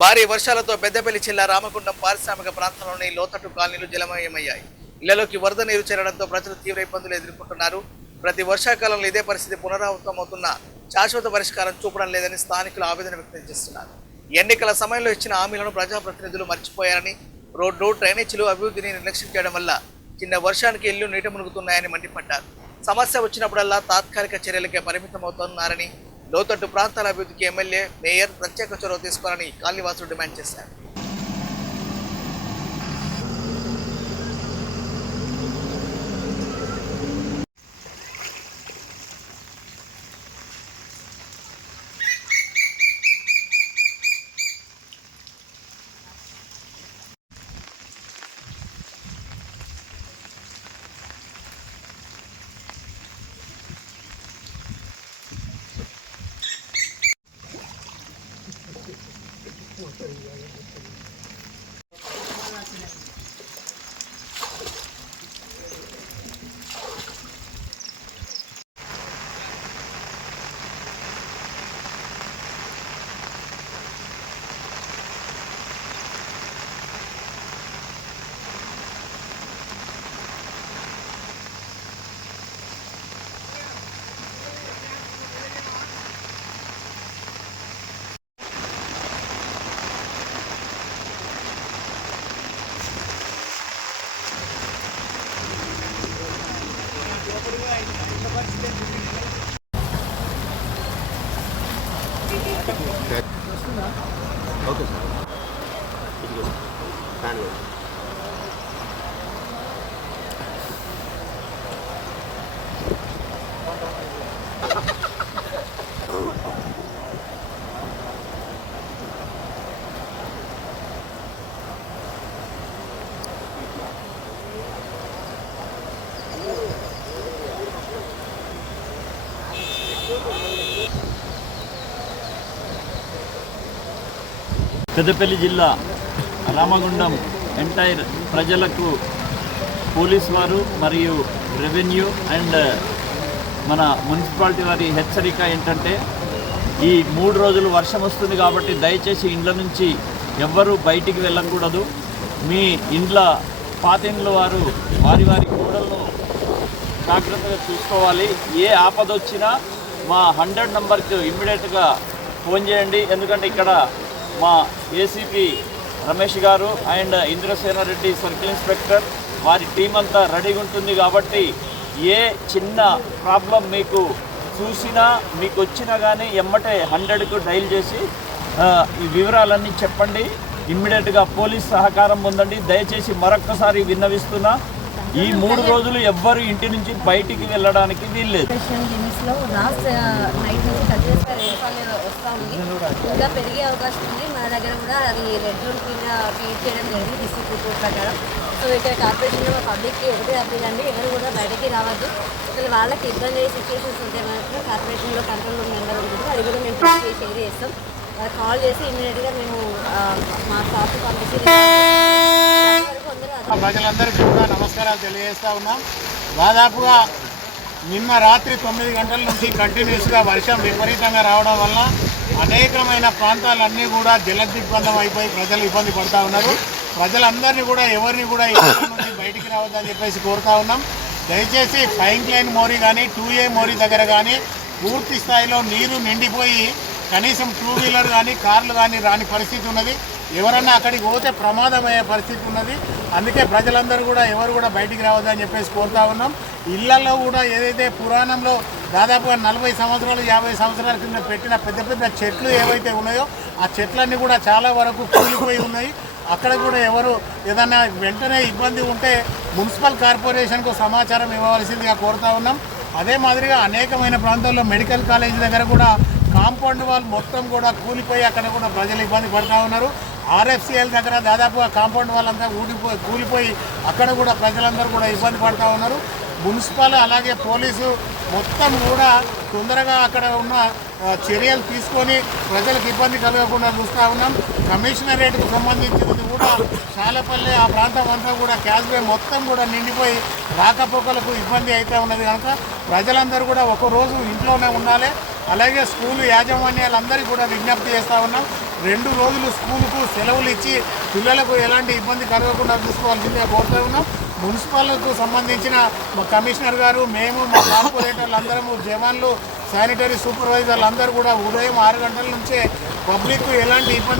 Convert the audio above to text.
భారీ వర్షాలతో పెద్దపల్లి జిల్లా రామగుండం పారిశ్రామిక ప్రాంతంలోని లోతట్టు కాలనీలు జలమయమయ్యాయి. ఇళ్లలోకి వరద నీరు చేరడంతో ప్రజలు తీవ్ర ఇబ్బందులు ఎదుర్కొంటున్నారు. ప్రతి వర్షాకాలంలో ఇదే పరిస్థితి పునరావృతమవుతున్న శాశ్వత పరిష్కారం చూపడం లేదని స్థానికులు ఆవేదన వ్యక్తం చేస్తున్నారు. ఎన్నికల సమయంలో ఇచ్చిన హామీలను ప్రజాప్రతినిధులు మర్చిపోయారని, రోడ్డు డ్రైనేజీలు అభివృద్ధిని నిర్లక్ష్యం చేయడం వల్ల చిన్న వర్షానికి ఇళ్లు నీట మునుగుతున్నాయని మండిపడ్డారు. సమస్య వచ్చినప్పుడల్లా తాత్కాలిక చర్యలకే పరిమితమవుతున్నారని, లోతట్టు ప్రాంతాల అభివృద్ధికి ఎమ్మెల్యే, మేయర్ ప్రత్యేక చొరవ తీసుకోవాలని కాలనీవాసులు డిమాండ్ చేశారు. ఓకే సార్, ఫ్యాన్ పెద్దపల్లి జిల్లా రామగుండం ఎంటైర్ ప్రజలకు పోలీస్ వారు మరియు రెవెన్యూ అండ్ మన మున్సిపాలిటీ వారి హెచ్చరిక ఏంటంటే, ఈ 3 రోజులు వర్షం వస్తుంది కాబట్టి దయచేసి ఇండ్ల నుంచి ఎవ్వరూ బయటికి వెళ్ళకూడదు. మీ ఇండ్ల పాతిండ్ల వారు వారి గోడలను జాగ్రత్తగా చూసుకోవాలి. ఏ ఆపద వచ్చినా మా 100 నంబర్కి ఇమ్మీడియట్గా ఫోన్ చేయండి. ఎందుకంటే ఇక్కడ మా ఏసీపీ రమేష్ గారు అండ్ ఇంద్రసేనారెడ్డి సర్కిల్ ఇన్స్పెక్టర్ వారి టీం అంతా రెడీగా ఉంటుంది. కాబట్టి ఏ చిన్న ప్రాబ్లం మీకు చూసినా, మీకు వచ్చినా కానీ ఎమ్మటే 100కు డైల్ చేసి ఈ వివరాలన్నీ చెప్పండి. ఇమ్మీడియట్గా పోలీస్ సహకారం పొందండి. దయచేసి మరొక్కసారి విన్నవిస్తున్నా, ఈ 3 రోజులు ఎవ్వరు ఇంటి నుంచి బయటికి వెళ్ళడానికి వీల్లేదు. లాస్ట్ నైట్ నుంచి కంటిన్యూస్గా రేన్ఫాల్ వస్తూ ఉంది. ఇంకా పెరిగే అవకాశం ఉంది. మన దగ్గర కూడా అది రెడ్ జోన్ కింద క్రియేట్ చేయడం జరిగింది డిస్ట్రిక్ట్ రిపోర్ట్ ప్రకారం. సో ఇక్కడ కార్పొరేషన్లో పబ్లిక్కి ఒకటి అప్పీలండి, ఎవరు కూడా బయటికి రావద్దు. అసలు వాళ్ళకి ఇబ్బంది అయ్యే సిచ్యువేషన్స్ ఉంటే మాత్రం కార్పొరేషన్లో కంట్రోల్ రూమ్ నెంబర్ ఉంటుంది, అది కూడా మేము షేర్ చేస్తాం. కాల్ చేసి ఇమ్మీడియట్గా మేము మా స్టాఫ్ పంపించి ప్రజలందరికీ కూడా నమస్కారాలు తెలియజేస్తూ ఉన్నాం. దాదాపుగా నిన్న రాత్రి 9 గంటల నుంచి కంటిన్యూస్గా వర్షం విపరీతంగా రావడం వల్ల అనేకమైన ప్రాంతాలన్నీ కూడా జలదిగ్బంధం అయిపోయి ప్రజలు ఇబ్బంది పడుతూ ఉన్నారు. ప్రజలందరినీ కూడా ఎవరిని కూడా ఇళ్ళ నుంచి బయటికి రావద్దని చెప్పేసి కోరుతూ ఉన్నాం. దయచేసి పైంక్ లైన్ మోరీ కానీ 2A మోరీ దగ్గర కానీ పూర్తి స్థాయిలో నీరు నిండిపోయి కనీసం 2 వీలర్ కానీ కార్లు కానీ రాని పరిస్థితి ఉన్నది. ఎవరన్నా అక్కడికి పోతే ప్రమాదమయ్యే పరిస్థితి ఉన్నది. అందుకే ప్రజలందరూ కూడా ఎవరు కూడా బయటికి రావద్దని చెప్పేసి కోరుతా ఉన్నాం. ఇళ్లలో కూడా ఏదైతే పురాణంలో దాదాపుగా 40 సంవత్సరాలు 50 సంవత్సరాల కింద పెట్టిన పెద్ద చెట్లు ఏవైతే ఉన్నాయో ఆ చెట్లన్నీ కూడా చాలా వరకు కూలిపోయి ఉన్నాయి. అక్కడ కూడా ఎవరు ఏదైనా వెంటనే ఇబ్బంది ఉంటే మున్సిపల్ కార్పొరేషన్కు సమాచారం ఇవ్వవలసిందిగా కోరుతా ఉన్నాం. అదే మాదిరిగా అనేకమైన ప్రాంతాల్లో మెడికల్ కాలేజీ దగ్గర కూడా కాంపౌండ్ వాల్ మొత్తం కూడా కూలిపోయి అక్కడ కూడా ప్రజలు ఇబ్బంది పడుతూ ఉన్నారు. RFCL దగ్గర దాదాపుగా కాంపౌండ్ వాల్ అంతా కూలిపోయి అక్కడ కూడా ప్రజలందరూ కూడా ఇబ్బంది పడుతూ ఉన్నారు. మున్సిపల్ అలాగే పోలీసు మొత్తం కూడా తొందరగా అక్కడ ఉన్న చర్యలు తీసుకొని ప్రజలకు ఇబ్బంది కలగకుండా చూస్తూ ఉన్నాం. కమిషనరేట్కు సంబంధించినది కూడా చాలాపల్లి ఆ ప్రాంతం అంతా కూడా క్యాష్వే మొత్తం కూడా నిండిపోయి రాకపోకలకు ఇబ్బంది అయితే ఉన్నది. కనుక ప్రజలందరూ కూడా ఒక రోజు ఇంట్లోనే ఉండాలి. అలాగే స్కూలు యాజమాన్యాలందరికీ కూడా విజ్ఞప్తి చేస్తూ ఉన్నాం. 2 రోజులు స్కూలుకు సెలవులు ఇచ్చి పిల్లలకు ఎలాంటి ఇబ్బంది కలగకుండా చూసుకోవాల్సిందే కోరుతూ ఉన్నాం. మున్సిపల్కు సంబంధించిన మా కమిషనర్ గారు, మేము, మా కార్పొరేటర్లు అందరము, జవాన్లు, శానిటరీ సూపర్వైజర్లు అందరూ కూడా ఉదయం 6 గంటల నుంచే పబ్లిక్ ఎలాంటి ఇబ్బంది